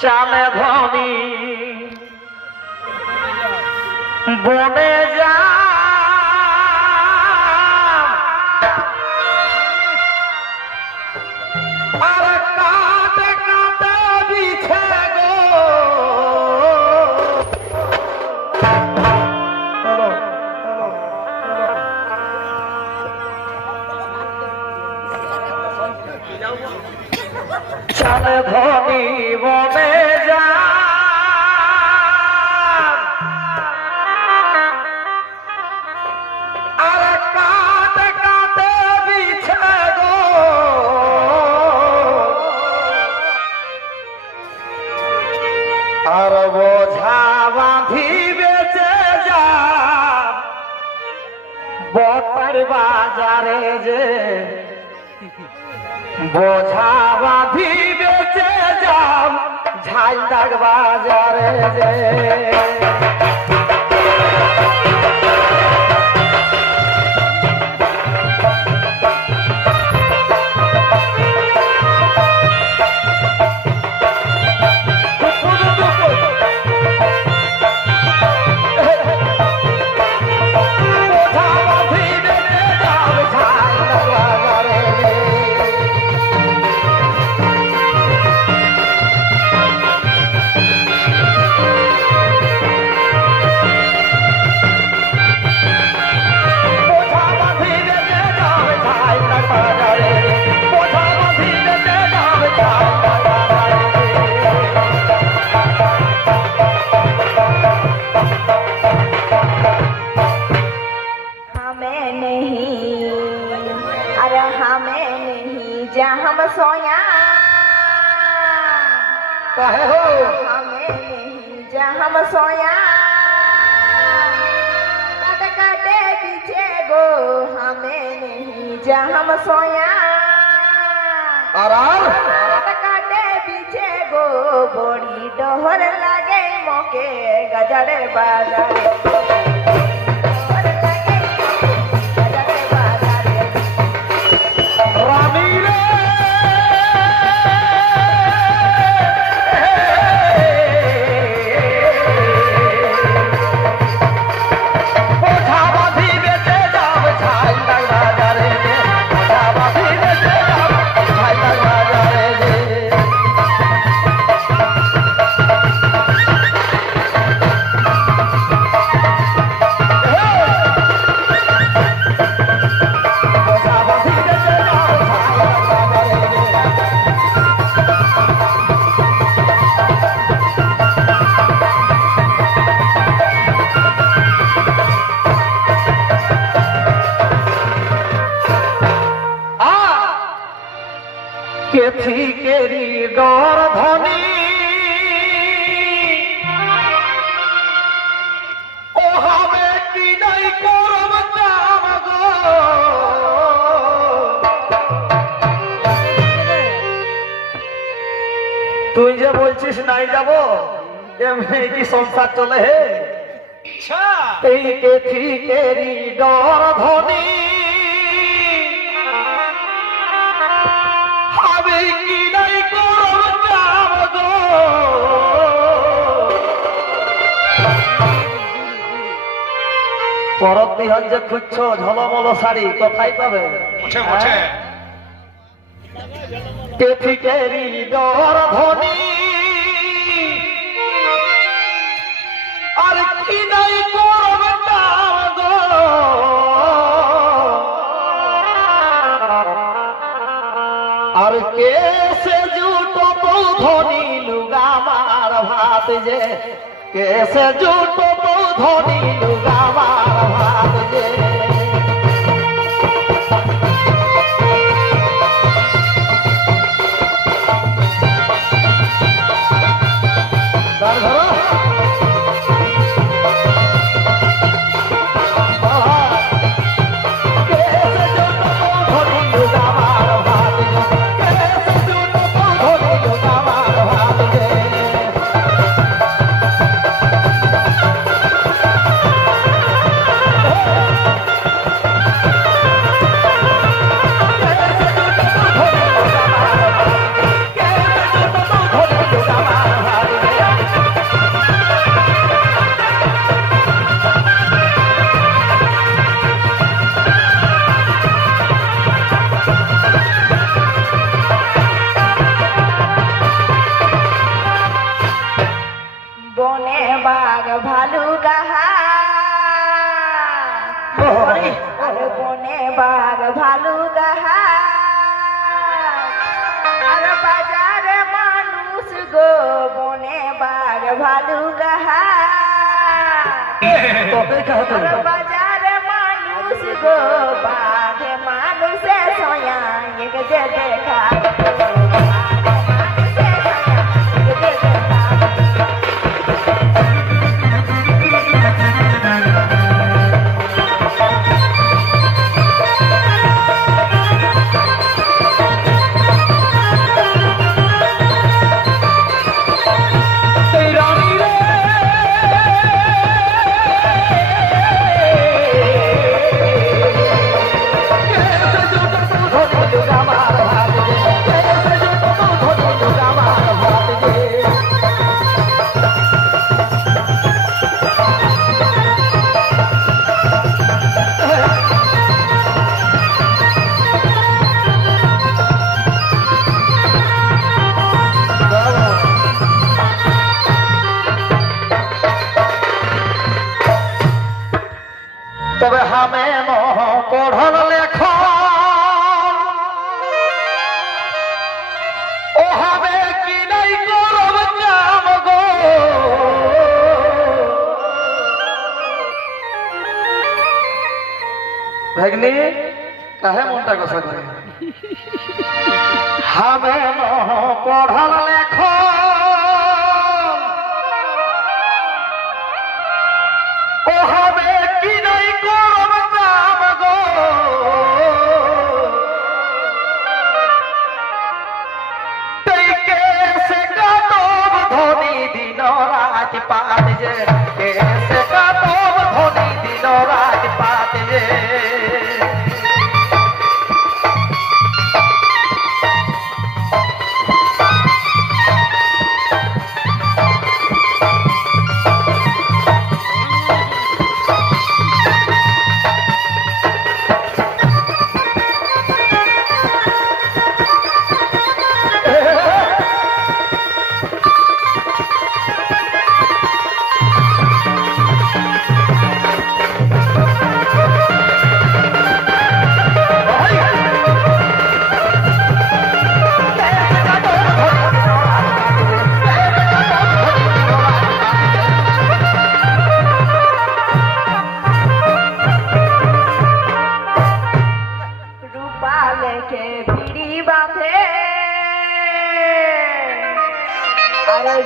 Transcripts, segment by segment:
চালে ভনি বনে যা বটার বাজারে যে বোঝা বাঁধি বেচে যাম ঝাইদার বাজারে যে। सोया। काहे हो? हमें नहीं जा हम सोया। कट कटे पीछे गो हमें नहीं जा हम सोया। आराम। कट कटे पीछे गो बड़ी डोहर लागे मोके गजरे बाजारे। ধনি। ও হবে কি নাই করব তুই যে বলছিস নাই যাব এমনি কি সংসার চলে হে? কেরি ডর ধনী পরব বিহন যে খুঁজছ ঝলমল শাড়ি কোথায় পাবে? মুছে ডর ধনী আর কি নাই করব আর কে সে জুটো ধনী ভাত যে? কে সে জুটো ধনী লুগা Ik ভালু গাহা। বনে বাগ ভালু গাহা। আর মানুষ গো বনে বাগ ভালু গাহা। বাজার মানুষ গো বাঘ মানুষে সয়া যে দেখা। তবে হামে ন পঢ়ল লেখ। ও কি নাই করব কাম গো। ভগনি, কাহে মনটা কষা করে লেখ। paz, é, é.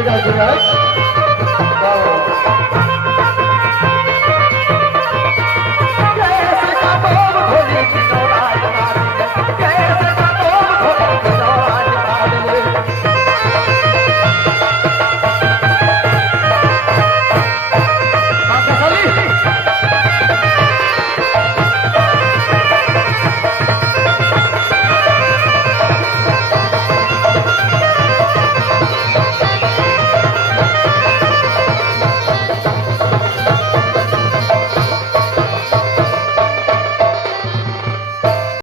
ঠিক আছে ঠিক আছে